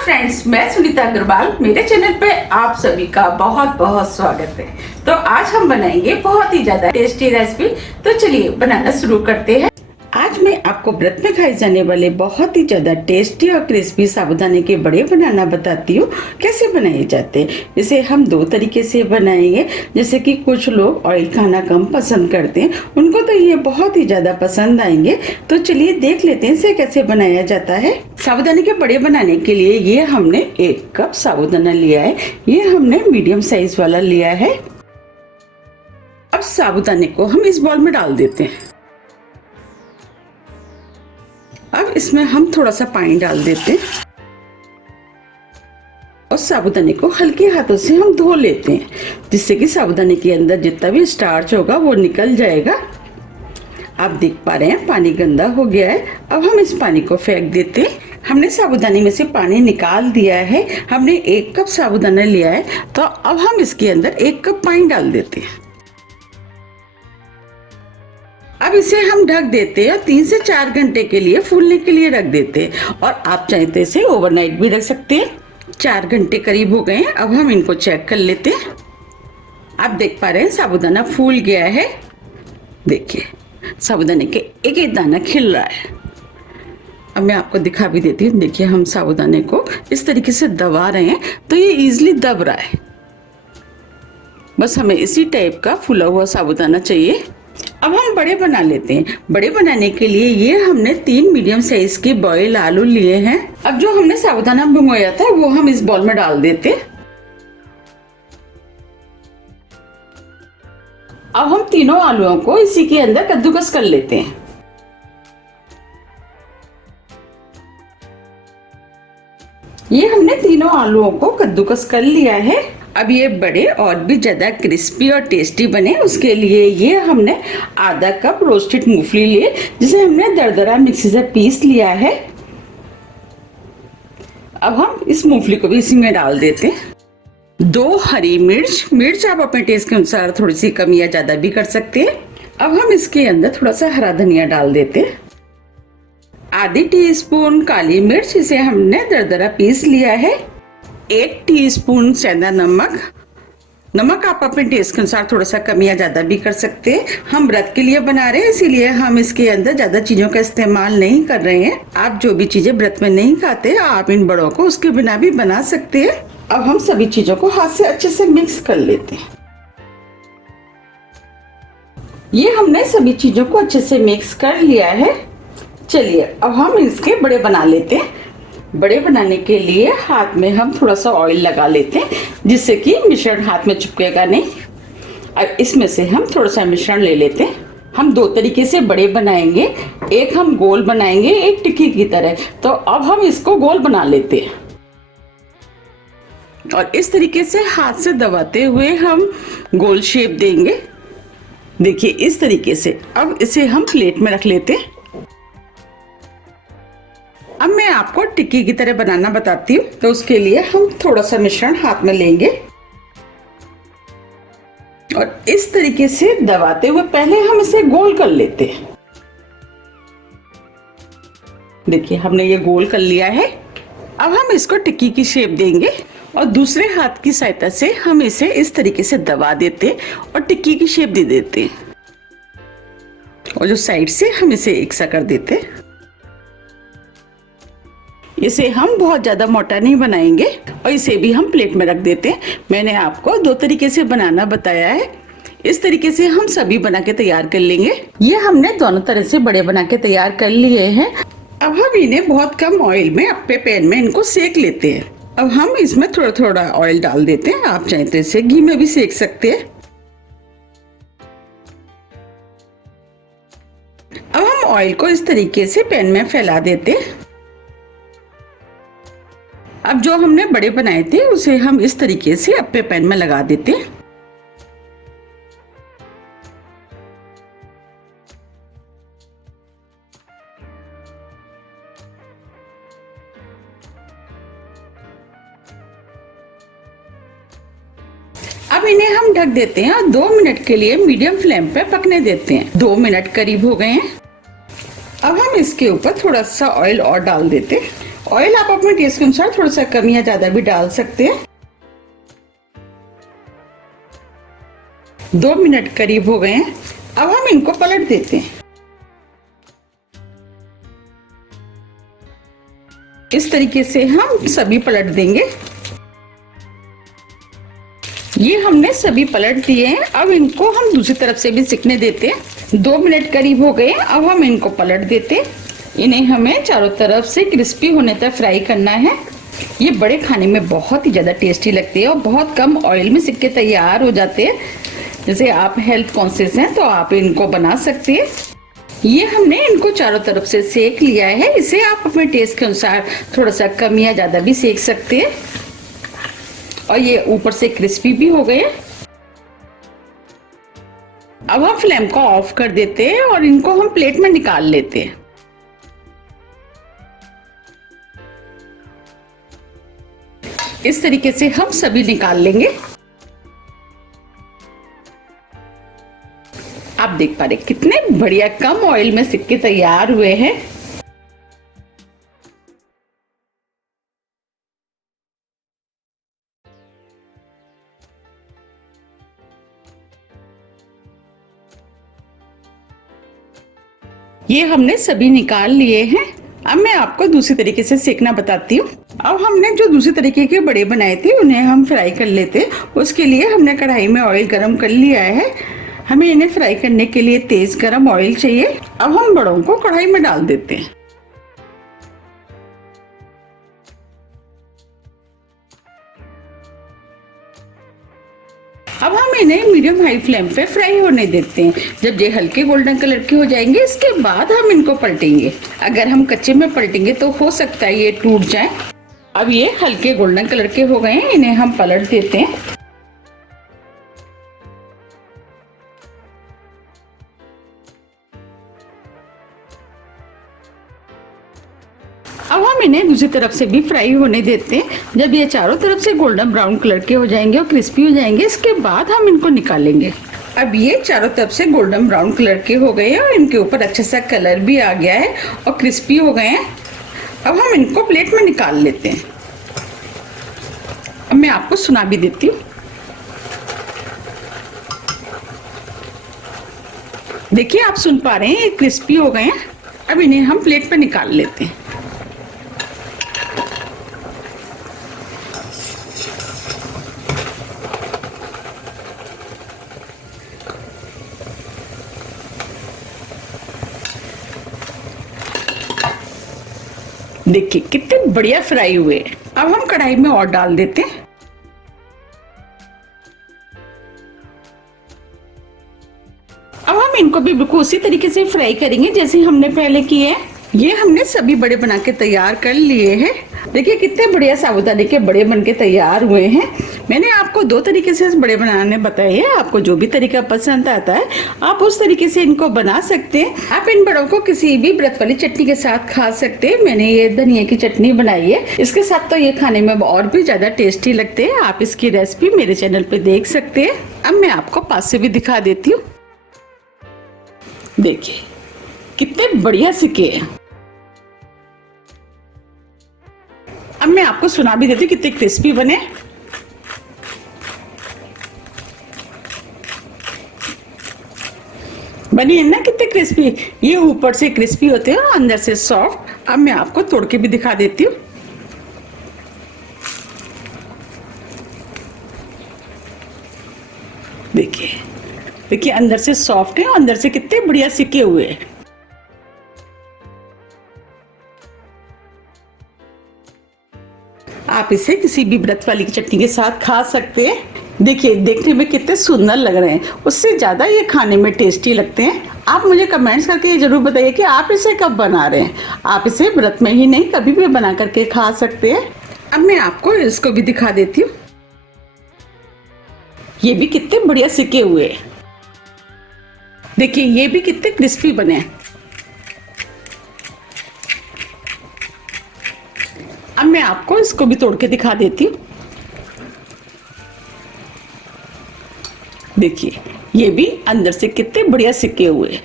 Friends, मैं सुनीता अग्रवाल। मेरे channel पे आप सभी का बहुत बहुत स्वागत है। तो आज हम बनाएंगे बहुत ही ज्यादा टेस्टी रेसिपी। तो चलिए बनाना शुरू करते हैं। आज मैं आपको व्रत में खाए जाने वाले बहुत ही ज्यादा टेस्टी और क्रिस्पी साबूदाने के बड़े बनाना बताती हूँ कैसे बनाए जाते हैं। इसे हम दो तरीके से बनाएंगे। जैसे कि कुछ लोग ऑयल खाना कम पसंद करते हैं, उनको तो ये बहुत ही ज्यादा पसंद आएंगे। तो चलिए देख लेते हैं इसे कैसे बनाया जाता है। साबूदाने के बड़े बनाने के लिए ये हमने 1 कप साबूदाना लिया है। ये हमने मीडियम साइज वाला लिया है। अब साबूदाने को हम इस बाउल में डाल देते हैं। अब इसमें हम थोड़ा सा पानी डाल देते हैं और साबूदाने को हल्के हाथों से हम धो लेते हैं, जिससे कि साबूदाने के अंदर जितना भी स्टार्च होगा वो निकल जाएगा। आप देख पा रहे हैं पानी गंदा हो गया है। अब हम इस पानी को फेंक देते हैं। हमने साबूदाने में से पानी निकाल दिया है। हमने 1 कप साबूदाना लिया है, तो अब हम इसके अंदर 1 कप पानी डाल देते हैं। अब इसे हम ढक देते हैं और 3 से 4 घंटे के लिए फूलने के लिए रख देते हैं। और आप चाहे तो इसे ओवरनाइट भी रख सकते हैं। 4 घंटे करीब हो गए हैं। अब हम इनको चेक कर लेते हैं। आप देख पा रहे हैं साबूदाना फूल गया है। देखिए साबूदाने के एक एक दाना खिल रहा है। अब मैं आपको दिखा भी देती हूँ। देखिए हम साबूदाने को इस तरीके से दबा रहे हैं तो ये इजीली दब रहा है। बस हमें इसी टाइप का फूला हुआ साबूदाना चाहिए। अब हम बड़े बना लेते हैं। बड़े बनाने के लिए ये हमने 3 मीडियम साइज के बॉयल आलू लिए हैं। अब जो हमने साबूदाना भिगोया था वो हम इस बॉल में डाल देते हैं। अब हम तीनों आलूओं को इसी के अंदर कद्दूकस कर लेते हैं। ये हमने तीनों आलूओं को कद्दूकस कर लिया है। अब ये बड़े और भी ज्यादा क्रिस्पी और टेस्टी बने, उसके लिए ये हमने आधा कप रोस्टेड मूंगफली लिए, जिसे हमने दरदरा मिक्सी से पीस लिया है। अब हम इस मूंगफली को भी इसी में डाल देते हैं। 2 हरी मिर्च आप अपने टेस्ट के अनुसार थोड़ी सी कम या ज्यादा भी कर सकते हैं। अब हम इसके अंदर थोड़ा सा हरा धनिया डाल देते हैं। आधी टीस्पून काली मिर्च, इसे हमने दरदरा पीस लिया है। 1 टीस्पून सेंधा नमक आप अपने टेस्ट के अनुसार थोड़ा सा कम या ज्यादा भी कर सकते हैं। हम व्रत के लिए बना रहे हैं, इसीलिए हम इसके अंदर ज्यादा चीजों का इस्तेमाल नहीं कर रहे हैं। आप जो भी चीजें व्रत में नहीं खाते, आप इन बड़ों को उसके बिना भी बना सकते हैं। अब हम सभी चीजों को हाथ से अच्छे से मिक्स कर लेते हैं। ये हमने सभी चीजों को अच्छे से मिक्स कर लिया है। चलिए अब हम इसके बड़े बना लेते हैं। बड़े बनाने के लिए हाथ में हम थोड़ा सा ऑयल लगा लेते हैं, जिससे कि मिश्रण हाथ में चिपकेगा नहीं। अब इसमें से हम थोड़ा सा मिश्रण ले लेते हैं। हम 2 तरीके से बड़े बनाएंगे। एक हम गोल बनाएंगे, एक टिक्की की तरह। तो अब हम इसको गोल बना लेते हैं और इस तरीके से हाथ से दबाते हुए हम गोल शेप देंगे। देखिए इस तरीके से। अब इसे हम प्लेट में रख लेते हैं। अब मैं आपको टिक्की की तरह बनाना बताती हूँ। तो उसके लिए हम थोड़ा सा मिश्रण हाथ में लेंगे और इस तरीके से दबाते हुए पहले हम इसे गोल कर लेते हैं। देखिए हमने ये गोल कर लिया है। अब हम इसको टिक्की की शेप देंगे और दूसरे हाथ की सहायता से हम इसे इस तरीके से दबा देते हैं और टिक्की की शेप दे देते हैं। और जो साइड से हम इसे एक सा कर देते हैं। इसे हम बहुत ज्यादा मोटा नहीं बनाएंगे और इसे भी हम प्लेट में रख देते हैं। मैंने आपको 2 तरीके से बनाना बताया है। इस तरीके से हम सभी बना के तैयार कर लेंगे। ये हमने दोनों तरह से बड़े बना के तैयार कर लिए हैं। अब हम इन्हें बहुत कम ऑयल में अपने पैन में इनको सेक लेते हैं। अब हम इसमें थोड़ा थोड़ा ऑयल डाल देते हैं। आप चाहे तो इसे घी में भी सेक सकते हैं। अब हम ऑयल को इस तरीके से पैन में फैला देते हैं। अब जो हमने बड़े बनाए थे उसे हम इस तरीके से अपने पैन में लगा देते हैं। अब इन्हें हम ढक देते हैं और 2 मिनट के लिए मीडियम फ्लेम पे पकने देते हैं। 2 मिनट करीब हो गए हैं। अब हम इसके ऊपर थोड़ा सा ऑयल और डाल देते हैं ऑयल आप अपने टेस्ट के अनुसार थोड़ा सा कम या ज्यादा भी डाल सकते हैं। 2 मिनट करीब हो गए हैं, अब हम इनको पलट देते हैं। इस तरीके से हम सभी पलट देंगे। ये हमने सभी पलट दिए हैं, अब इनको हम दूसरी तरफ से भी सिकने देते हैं। 2 मिनट करीब हो गए हैं, अब हम इनको पलट देते हैं। इन्हें हमें चारों तरफ से क्रिस्पी होने तक फ्राई करना है। ये बड़े खाने में बहुत ही ज़्यादा टेस्टी लगते हैं और बहुत कम ऑयल में सिक के तैयार हो जाते हैं। जैसे आप हेल्थ कॉन्शियस हैं तो आप इनको बना सकते हैं। ये हमने इनको चारों तरफ से सेक लिया है। इसे आप अपने टेस्ट के अनुसार थोड़ा सा कम या ज़्यादा भी सेक सकते हैं। और ये ऊपर से क्रिस्पी भी हो गए। अब हम फ्लेम को ऑफ कर देते हैं और इनको हम प्लेट में निकाल लेते हैं। इस तरीके से हम सभी निकाल लेंगे। आप देख पा रहे कितने बढ़िया कम ऑयल में सिक्के तैयार हुए हैं। ये हमने सभी निकाल लिए हैं। अब मैं आपको दूसरी तरीके से सेकना बताती हूँ। अब हमने जो दूसरी तरीके के बड़े बनाए थे उन्हें हम फ्राई कर लेते। उसके लिए हमने कढ़ाई में ऑयल गरम कर लिया है। हमें इन्हें फ्राई करने के लिए तेज गरम ऑयल चाहिए। अब हम बड़ों को कढ़ाई में डाल देते हैं। अब हम इन्हें मीडियम हाई फ्लेम पे फ्राई होने देते हैं। जब ये हल्के गोल्डन कलर के हो जाएंगे इसके बाद हम इनको पलटेंगे। अगर हम कच्चे में पलटेंगे तो हो सकता है ये टूट जाए। अब ये हल्के गोल्डन कलर के हो गए हैं, इन्हें हम पलट देते हैं। अब हम इन्हें दूसरी तरफ से भी फ्राई होने देते हैं। जब ये चारों तरफ से गोल्डन ब्राउन कलर के हो जाएंगे और क्रिस्पी हो जाएंगे इसके बाद हम इनको निकालेंगे। अब ये चारों तरफ से गोल्डन ब्राउन कलर के हो गए हैं और इनके ऊपर अच्छा सा कलर भी आ गया है और क्रिस्पी हो गए हैं। अब हम इनको प्लेट में निकाल लेते हैं। अब मैं आपको सुना भी देती हूँ। देखिए आप सुन पा रहे हैं ये क्रिस्पी हो गए हैं। अब इन्हें हम प्लेट पे निकाल लेते हैं। देखिए कितने बढ़िया फ्राई हुए। अब हम कढ़ाई में और डाल देते हैं। अब हम इनको भी बिल्कुल उसी तरीके से फ्राई करेंगे जैसे हमने पहले किए हैं। ये हमने सभी बड़े बना के तैयार कर लिए हैं। देखिए कितने बढ़िया साबूदाने के बड़े बन के तैयार हुए हैं। मैंने आपको 2 तरीके से बड़े बनाने बताए हैं। आपको जो भी तरीका पसंद आता है आप उस तरीके से इनको बना सकते हैं। आप इन बड़ों को किसी भी व्रत वाली चटनी के साथ खा सकते हैं। मैंने ये धनिया की चटनी बनाई है, इसके साथ तो ये खाने में और भी ज्यादा टेस्टी लगते हैं। आप इसकी रेसिपी मेरे चैनल पे देख सकते हैं। अब मैं आपको पास से भी दिखा देती हूँ। देखिए कितने बढ़िया सिक्के हैं। अब मैं आपको सुना भी देती हूँ कितने क्रिस्पी बने। बनी है ना कितने क्रिस्पी। ये ऊपर से क्रिस्पी होते हैं और अंदर से सॉफ्ट। अब मैं आपको तोड़ के भी दिखा देती हूँ। देखिए देखिए अंदर से सॉफ्ट है और अंदर से कितने बढ़िया सिके हुए हैं। आप इसे किसी भी व्रत वाली की चटनी के साथ खा सकते हैं। देखिए देखने में कितने सुंदर लग रहे हैं, उससे ज्यादा ये खाने में टेस्टी लगते हैं। आप मुझे कमेंट्स करके ये जरूर बताइए कि आप इसे कब बना रहे हैं। आप इसे व्रत में ही नहीं कभी भी बना करके खा सकते हैं। अब मैं आपको इसको भी दिखा देती हूँ। ये भी कितने बढ़िया सिके हुए हैं। देखिए ये भी कितने क्रिस्पी बने हैं। अब मैं आपको इसको भी तोड़ के दिखा देती हूँ। देखिए ये भी अंदर से कितने बढ़िया सिके हुए हैं।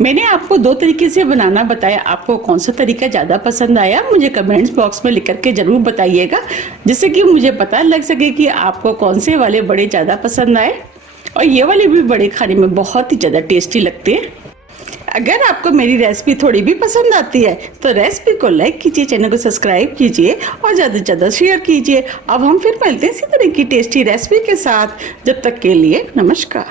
मैंने आपको 2 तरीके से बनाना बताया, आपको कौन सा तरीका ज़्यादा पसंद आया मुझे कमेंट्स बॉक्स में लिख करके ज़रूर बताइएगा, जिससे कि मुझे पता लग सके कि आपको कौन से वाले बड़े ज़्यादा पसंद आए। और ये वाले भी बड़े खाने में बहुत ही ज़्यादा टेस्टी लगते हैं। अगर आपको मेरी रेसिपी थोड़ी भी पसंद आती है तो रेसिपी को लाइक कीजिए, चैनल को सब्सक्राइब कीजिए और ज़्यादा से ज़्यादा शेयर कीजिए। अब हम फिर मिलते हैं इसी तरह की टेस्टी रेसिपी के साथ। जब तक के लिए नमस्कार।